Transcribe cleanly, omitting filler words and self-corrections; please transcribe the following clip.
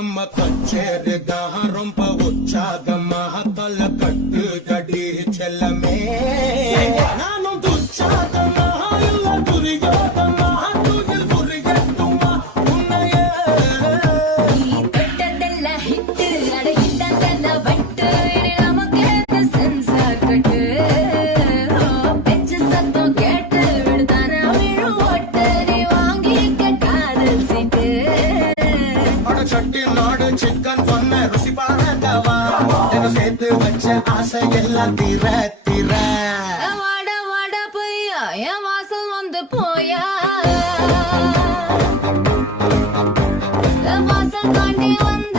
நம்ம கச்சேரிதான் ரொம்ப உற்சாகமாக தல கட்டு கடி செல்லமே நானும் துச்சாதமாக இல்ல துரியோதமாக தூயில் புரியட்டுமா உன்னையே நீ தொட்டதெல்லாம் ஹிட்டு அட ஹிட்டாங்கெல்லாம் வட்டு இனி நமக்கு எது சென்சார் கட்டு பெஞ்சு சத்தம் கேட்டு விடுதானா விழு ஓட்டு நீ வாங்கிக்க காதல் சீட்டு சட்டி நாடு சிக்கன் சொன்ன ருசி பாரதவா சேர்த்து வச்ச ஆசை எல்லாம் தீர தீர வாட வாட பையா என் வாசல் வந்து போயா வாசல் தாண்டி வந்து